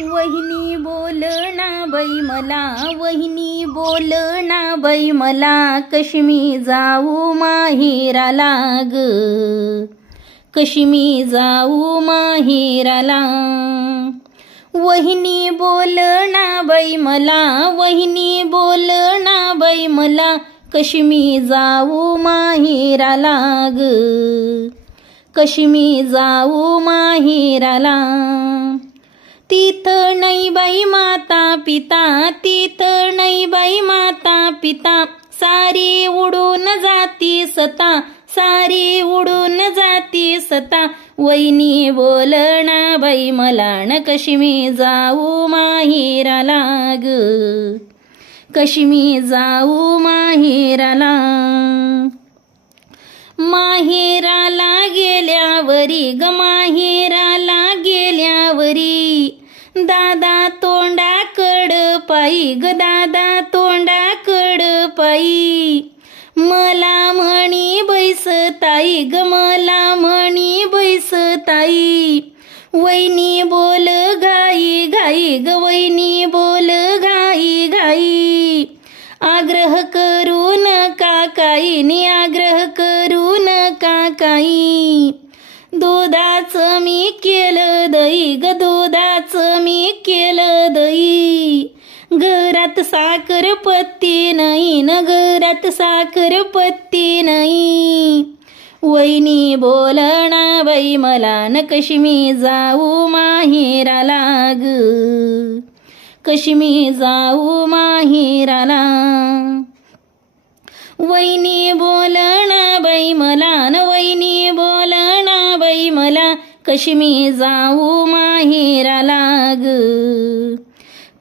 वहिनी बोल ना बाई मला, वहिनी बोल ना बाई मला, कशी मी जाऊ माहेराला ग, कशी मी जाऊ माहेराला. वहिनी बोल ना बाई मला, वहिनी बोल ना बाई मला, कशी मी जाऊ माहेराला ग, कशी मी जाऊ माहेराला. तिथं नाही बाई माता पिता, तिथं नाही बाई माता पिता, सारी उडून जाती सता, सारी उडून जाती सता. वहिनी बोल ना बाई मला न, कशी मी जाऊ माहेराला ग, कशी मी जाऊ माहेराला. माहेराला गेल्यावरी ग, माहेराला गेल्यावरी, दादा तोंडाकड पायी ग, दादा तोंडाकड पायी. मला म्हणी बैस ताई ग, मला म्हणी बैस ताई. वहिनी बोल घाई घाई ग, वहिनी बोल घाई घाई. आग्रह करू नका काही नि, आग्रह करू नका काही. दुधाचं मी केलं दही ग, दुधाचं मी केलं दही. घरात साखर पत्ती नाही न, घरात साखर पत्ती नाही. वहिनी बोल ना बाई मला न, कशी मी जाऊ माहेराला ग, कशी मी जाऊ माहेराला. वहिनी बोल ना बाई मला न, वहिनी बोल ना बाई मला, कशी मी जाऊ माहेराला ग,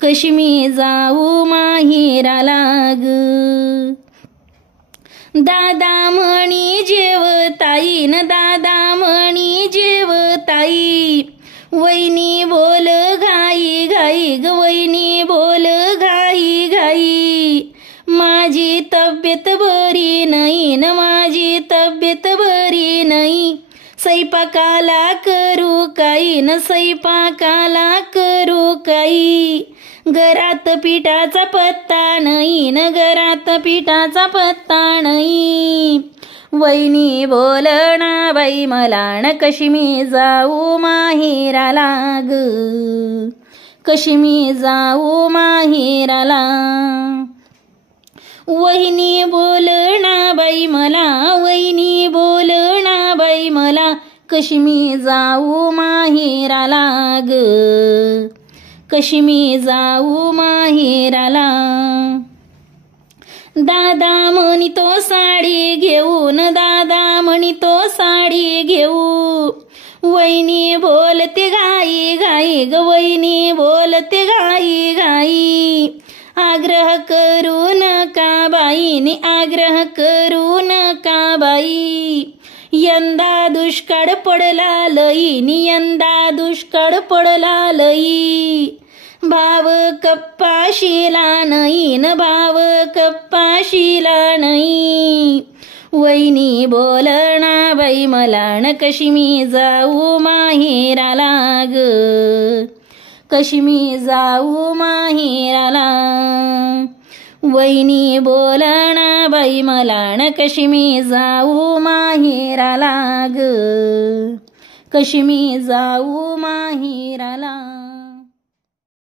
कशी मी जाऊ माहेराला ग. दादा म्हणी जेवताई न, दादा म्हणी जेवताई. वहिनी बोल घाई घाई ग, वहिनी बोल घाई घाई. माझी तब्येत बरी नाही न, माझी तब्येत बरी नाही. स्वयंपाकाला करू काही न, स्वयंपाकाला करू काही. घरात पिठाचा पत्ता नाही न, घरात पिठाचा पत्ता नाही. वहिनी बोल ना बाई मला न, कशी मी जाऊ माहेराला ग, कशी मी जाऊ माहेराला. वहिनी बोल ना बाई मला, वहिनी बोल ना बाई मला, कशी मी जाऊ माहेराला ग, कशी मी जाऊ माहेराला. दादा म्हणतो साडी घेऊन, दादा म्हणतो साडी घेऊ. वहिनी बोलते घाई घाई ग, वहिनी बोलते घाई घाई. आग्रह करू नका बाईनी, आग्रह करू नका बाई. यंदा दुष्काळ पडला लई नि, यंदा दुष्काळ पडला लई. भाव कप्पाशीला नाही न, भाव कप्पाशीला नाही. वहिनी बोल ना बाई मला न, कशी मी जाऊ माहेराला ग, कशी मी जाऊ माहेराला. वहिनी बोल ना बाई मला न, कशी मी जाऊ माहेराला ग, कशी मी जाऊ माहेराला.